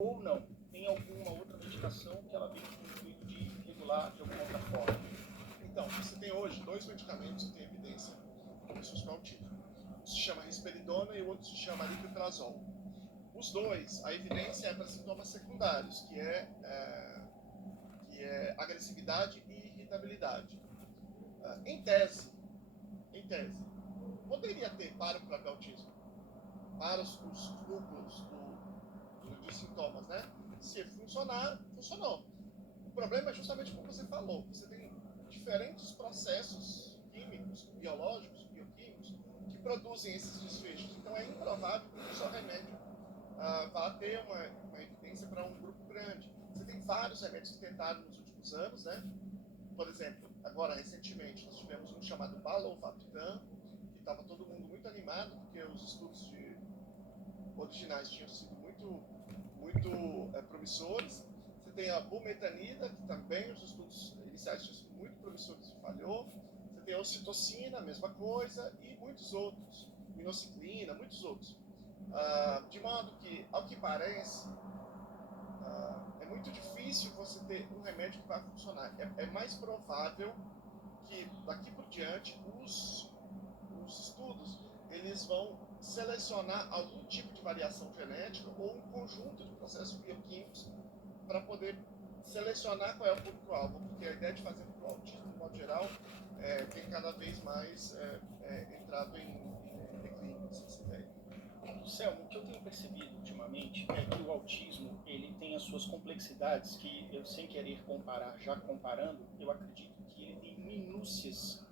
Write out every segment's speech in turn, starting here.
ou não, tem alguma outra medicação que ela vem com o intuito de regular de alguma outra forma? Então, você tem hoje 2 medicamentos que têm evidência em pessoas com autismo. Um se chama risperidona e o outro se chama aripiprazol. Os dois, a evidência é para sintomas secundários, que é agressividade e irritabilidade. Em tese, poderia ter para o próprio autismo, para os núcleos de sintomas, né? Se funcionar, funcionou. O problema é justamente como você falou, você tem diferentes processos químicos, biológicos, bioquímicos, que produzem esses desfechos. Então é improvável que o seu remédio vá ter uma evidência para um grupo grande. Você tem vários remédios que tentaram nos últimos anos, né? Por exemplo, agora recentemente nós tivemos um chamado Balovaptan, que estava todo mundo muito animado, porque os estudos originais tinham sido muito promissores. Você tem a bumetanida, que também os estudos iniciais tinham sido muito promissores e falhou. Você tem a ocitocina, a mesma coisa, e muitos outros. Minociclina, muitos outros. De modo que, ao que parece, é muito difícil você ter um remédio que vai funcionar. É mais provável que, daqui por diante, os estudos eles vão selecionar algum tipo de variação genética ou um conjunto de processos bioquímicos para poder selecionar qual é o público-alvo, porque a ideia de fazer para o autismo, de modo geral, tem cada vez mais entrado em declínio, essa ideia. Selma, o que eu tenho percebido ultimamente é que o autismo ele tem as suas complexidades que eu, sem querer comparar, já comparando, eu acredito que ele tem minúcias,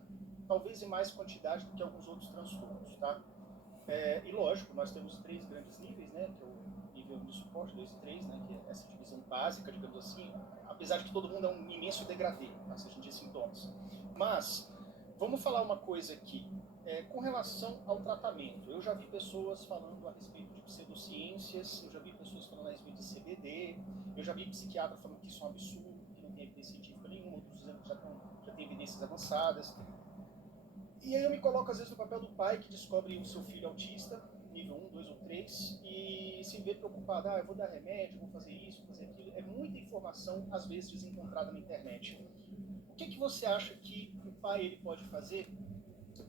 talvez em mais quantidade do que alguns outros transtornos, tá? E lógico, nós temos 3 grandes níveis, né, que é o nível de suporte 2 e 3, né, que é essa divisão básica, digamos assim, apesar de que todo mundo é um imenso degradê, tá, se a gente tem sintomas. Mas, vamos falar uma coisa aqui, com relação ao tratamento. Eu já vi pessoas falando a respeito de pseudociências, eu já vi pessoas falando a respeito de CBD, eu já vi psiquiatra falando que isso é um absurdo, que não tem evidência científica nenhuma, outros dizendo que já tem evidências avançadas. E aí eu me coloco às vezes no papel do pai que descobre o seu filho autista, nível 1, 2 ou 3, e se vê preocupado, eu vou dar remédio, vou fazer isso, vou fazer aquilo. É muita informação, às vezes, desencontrada na internet. O que você acha que o pai ele pode fazer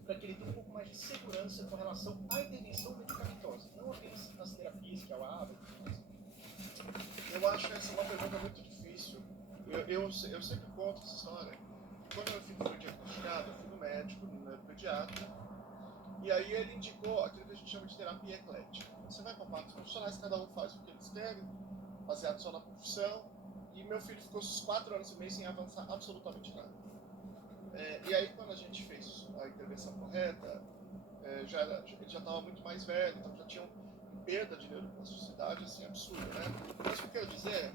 para que ele tenha um pouco mais de segurança com relação à intervenção medicamentosa, não apenas nas terapias, que é o ABA e tudo mais? Eu acho que essa é uma pergunta muito difícil. Eu sempre conto essa história. Quando meu filho foi diagnosticado, eu fui no médico, no neuropediatra, e aí ele indicou aquilo que a gente chama de terapia eclética. Você vai com partos profissionais, cada um faz o que eles querem, baseado só na profissão, e meu filho ficou uns 4 anos e meio sem avançar absolutamente nada. E aí quando a gente fez a intervenção correta, ele já estava muito mais velho, então já tinha perda de neuroplasticidade assim, absurda, né? Mas o que eu quero dizer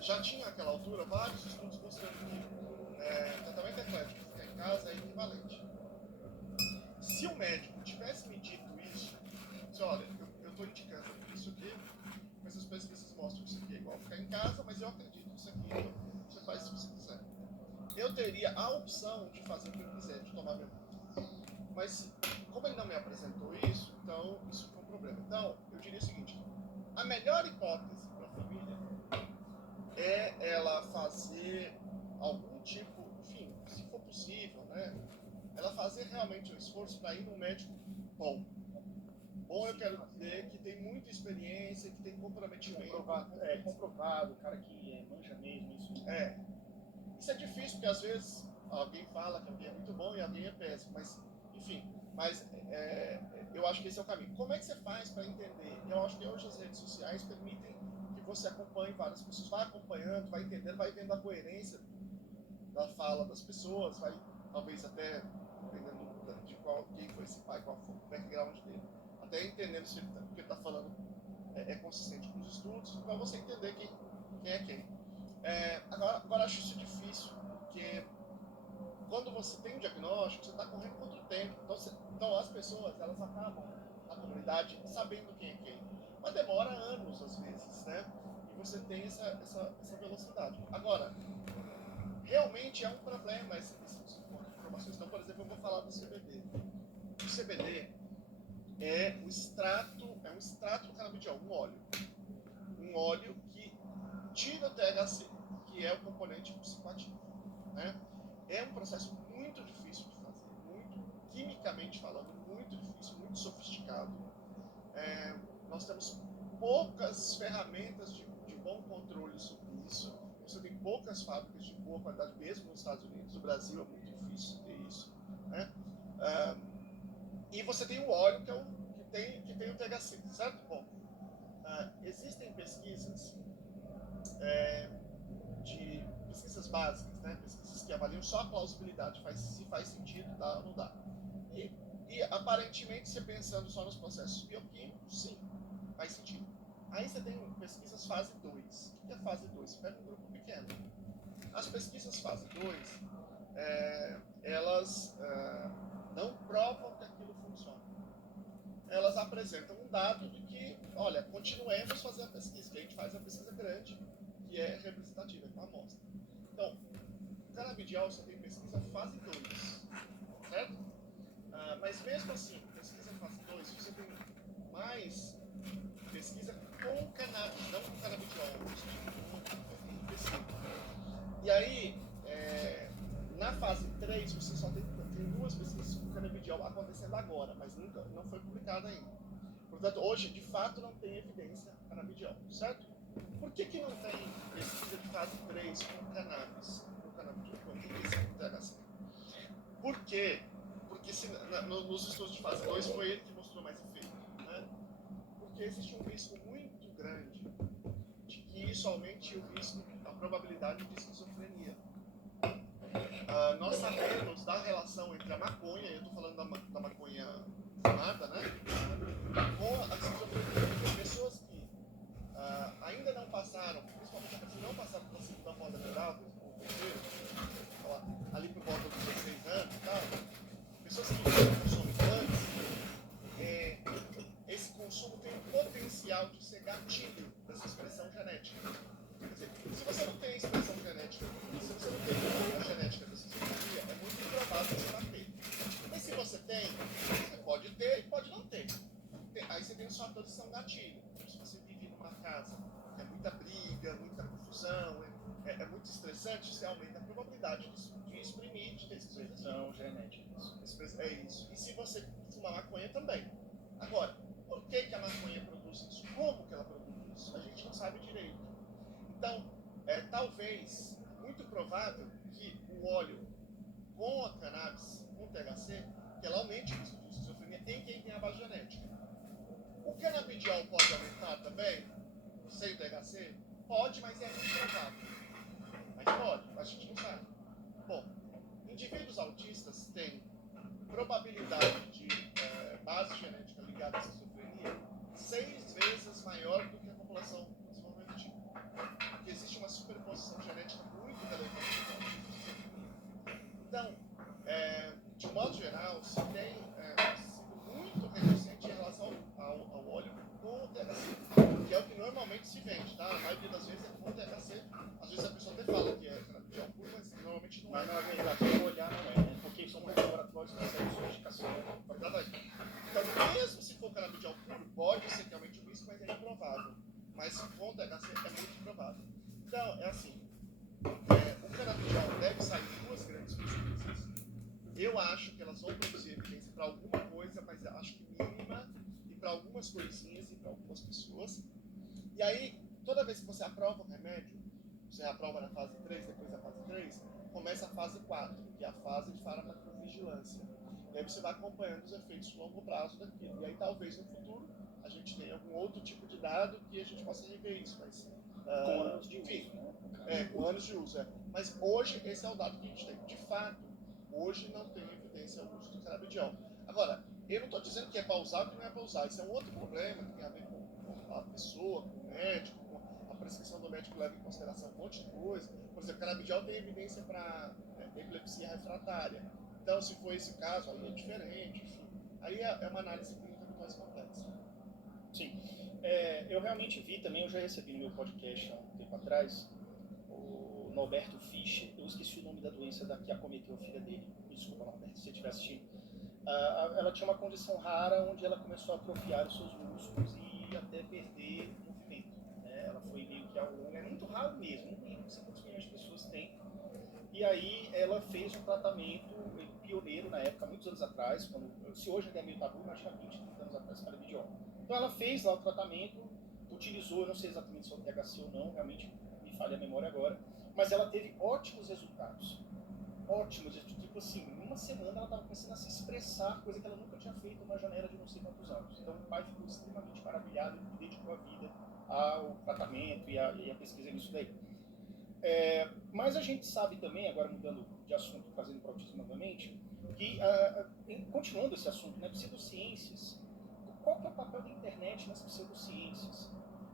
já tinha naquela altura vários estudos mostrando que tratamento eclético ficar em casa é equivalente. Se o médico tivesse me dito isso, disse, olha, eu estou indicando isso aqui, mas as pesquisas mostram que isso aqui é igual ficar em casa, mas eu acredito que isso aqui você faz se você quiser. Eu teria a opção de fazer o que eu quiser, de tomar meu. Mas como ele não me apresentou isso, então isso foi um problema. Então, eu diria o seguinte, a melhor hipótese para a família é ela fazer algum tipo, enfim, se for possível, né? Ela fazer realmente um esforço para ir num médico bom. Bom, eu quero dizer que tem muita experiência, que tem comprometimento. Comprovado, o cara que manja mesmo isso. Isso é difícil, porque às vezes alguém fala que alguém é muito bom e alguém é péssimo, mas, enfim, eu acho que esse é o caminho. Como é que você faz para entender? Eu acho que hoje as redes sociais permitem que você acompanhe várias pessoas, vai acompanhando, vai entendendo, vai vendo a coerência da fala das pessoas, vai talvez até, dependendo de quem foi esse pai, qual foi o background dele, até entendendo se o que ele está falando é consistente com os estudos, para você entender quem é quem. Agora acho isso difícil, porque quando você tem um diagnóstico, você está correndo contra o tempo. Então as pessoas, elas acabam, a comunidade, sabendo quem é quem. Mas demora anos, às vezes, né? E você tem essa velocidade. Agora, realmente é um problema esse suporte de informações. Então, por exemplo, eu vou falar do CBD. O CBD, é um extrato do canabidiol, um óleo. Um óleo que tira o THC, que é o componente psicoativo, né? É um processo muito difícil de fazer, muito quimicamente falando, muito difícil, muito sofisticado. Nós temos poucas ferramentas de bom controle sobre isso. Você tem poucas fábricas de boa qualidade, mesmo nos Estados Unidos. No Brasil é muito difícil ter isso, né? E você tem o óleo, que tem o THC, certo? Bom, existem pesquisas pesquisas básicas, né? Pesquisas que avaliam só a plausibilidade, se faz sentido, dá ou não dá. E aparentemente, você pensando só nos processos bioquímicos, sim, faz sentido. Aí você tem pesquisas fase 2. O que é fase 2? Você pega um grupo pequeno. As pesquisas fase 2, elas não provam que aquilo funciona. Elas apresentam um dado de que, olha, continuemos fazendo a pesquisa, que a gente faz a pesquisa grande, que é representativa, com a amostra. Então, o canabidiol você tem pesquisa fase 2, certo? Mas mesmo assim, pesquisa fase 2, você tem mais pesquisa com cannabis, não com canabidiol, e aí, na fase 3, você só tem 2 pesquisas com canabidiol acontecendo agora, mas não foi publicada ainda. Portanto, hoje, de fato, não tem evidência canabidiol, certo? Por que não tem pesquisa de fase 3 com cannabis, com canabidiol, com THC? Por quê? Porque nos estudos de fase 2 foi ele que mostrou mais efeito, né? Porque existe um risco muito grande de que isso aumente o risco, a probabilidade de esquizofrenia. Nós sabemos da relação entre a maconha, eu estou falando da maconha fumada, né? Com a esquizofrenia. Pessoas que ainda não passaram, principalmente aquelas que não passaram pela segunda moda geral, ou terceiro, ali por volta dos 16 anos e tal, pessoas que consomem antes, esse consumo tem o potencial de ser gatilho dessa expressão genética. Quer dizer, se você não tem a expressão genética, se você não tem a genética da esquizofrenia, é muito improvável você vai ter. Mas se você tem, você pode ter e pode não ter. Aí você tem os fatores que são gatilho. Se você vive numa casa que é muita briga, muita confusão, é muito estressante, você aumenta a probabilidade de exprimir, de ter expressão genética. É isso. E se você fumar maconha também. Agora, por que a maconha produz isso? Como que ela produz isso? A gente não sabe direito. Então, talvez, muito provável que o óleo com a cannabis, com o THC, que ela aumente o risco de esquizofrenia em quem tem a base genética. O canabidiol pode aumentar também, sem o THC? Pode, mas é muito provável. Mas pode, a gente não sabe. Bom, indivíduos autistas têm probabilidade de base genética ligada à esquizofrenia 6 vezes maior do que a população com desenvolvimento tipo. Porque existe uma superposição genética muito relevante com a esquizofrenia. Então, de um modo geral, se tem sido muito reticente em relação ao óleo com o THC, que é o que normalmente se vende, tá? A maioria das vezes é com o THC. Às vezes a pessoa até fala que é canabidiol puro, mas normalmente não é. Mas na verdade, se eu olhar, não é, né? Porque são laboratórios que fazem sofisticação. Então, mesmo se for canabidiol puro, pode ser que aumente o risco, mas é improvável. Mas com o THC é muito provável. Então, é assim, o canabidiol deve sair de 2 grandes pesquisas. Eu acho que elas vão produzir evidência para alguma coisa, mas eu acho que mínima, e para algumas coisinhas, e para algumas pessoas. E aí, toda vez que você aprova o remédio, você aprova na fase 3, depois da fase 3, começa a fase 4, que é a fase de farmacovigilância. E aí você vai acompanhando os efeitos de longo prazo daquilo. E aí talvez no futuro a gente tenha algum outro tipo de dado que a gente possa rever isso. Mas, com anos de uso, né? Com anos de uso, Mas hoje esse é o dado que a gente tem. De fato, hoje não tem evidência ao uso do canabidiol. Agora, eu não estou dizendo que é para usar ou que não é para usar. Isso é um outro problema que tem a ver com a pessoa, com o médico, com a prescrição do médico leva em consideração um monte de coisa. Por exemplo, o canabidiol tem evidência para epilepsia refratária. Então, se for esse caso, aí é diferente, enfim. Aí é uma análise clínica muito mais complexa. Sim. Eu realmente vi também, eu já recebi no meu podcast há um tempo atrás, o Norberto Fischer, eu esqueci o nome da doença que acometeu a filha dele. Me desculpa, Norberto, se você estiver assistindo. Ela tinha uma condição rara onde ela começou a atrofiar os seus músculos e até perder movimento. Né? Ela foi meio que ao longo, é muito raro mesmo, não sei quantos milhões de pessoas tem. E aí ela fez um tratamento pioneiro na época, muitos anos atrás, se hoje ainda é meio tabu, mas há 20, 30 anos atrás, cara de óbito. Então ela fez lá o tratamento, utilizou, eu não sei exatamente se é o THC ou não, realmente me falha a memória agora, mas ela teve ótimos resultados. Ótimos, tipo assim, em uma semana ela estava começando a se expressar, coisa que ela nunca tinha feito numa janela de não sei quantos anos. Então o pai ficou extremamente maravilhado e dedicou a vida ao tratamento e a pesquisa nisso daí. Mas a gente sabe também, agora mudando de assunto, trazendo para o autismo novamente, que, continuando esse assunto, né, pseudociências, qual que é o papel da internet nas pseudociências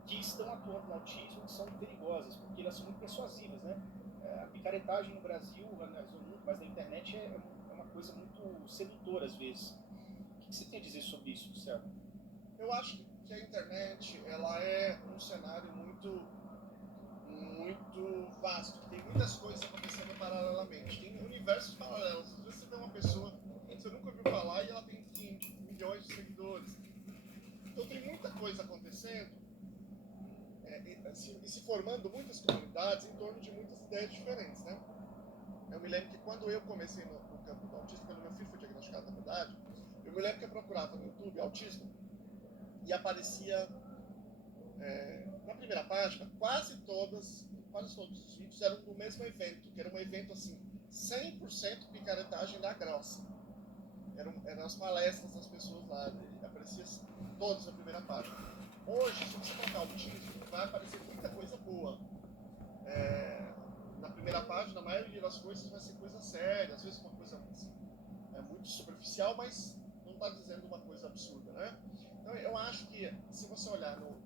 que estão atuando no autismo, que são perigosas, porque elas são muito persuasivas, né? A picaretagem no Brasil, mas na internet é uma coisa muito sedutora às vezes. O que você tem a dizer sobre isso, Céu? Eu acho que a internet ela é um cenário muito vasto, que tem muitas coisas acontecendo paralelamente. Tem universos paralelos. Às vezes você vê uma pessoa que você nunca ouviu falar e ela tem milhões de seguidores. Então tem muita coisa acontecendo e se formando muitas comunidades em torno de muitas ideias diferentes, né? Eu me lembro que quando eu comecei no campo do autismo, quando meu filho foi diagnosticado, na verdade, eu me lembro que eu procurava no YouTube autismo e aparecia na primeira página quase todos os vídeos eram do mesmo evento, que era um evento assim, 100% picaretagem da grossa. Eram as palestras das pessoas lá, aparecia todos na primeira página. Hoje, se você colocar autismo, vai aparecer muita coisa boa. Na primeira página, a maioria das coisas vai ser coisa séria, às vezes uma coisa assim, muito superficial, mas não está dizendo uma coisa absurda, né? Então, eu acho que, se você olhar no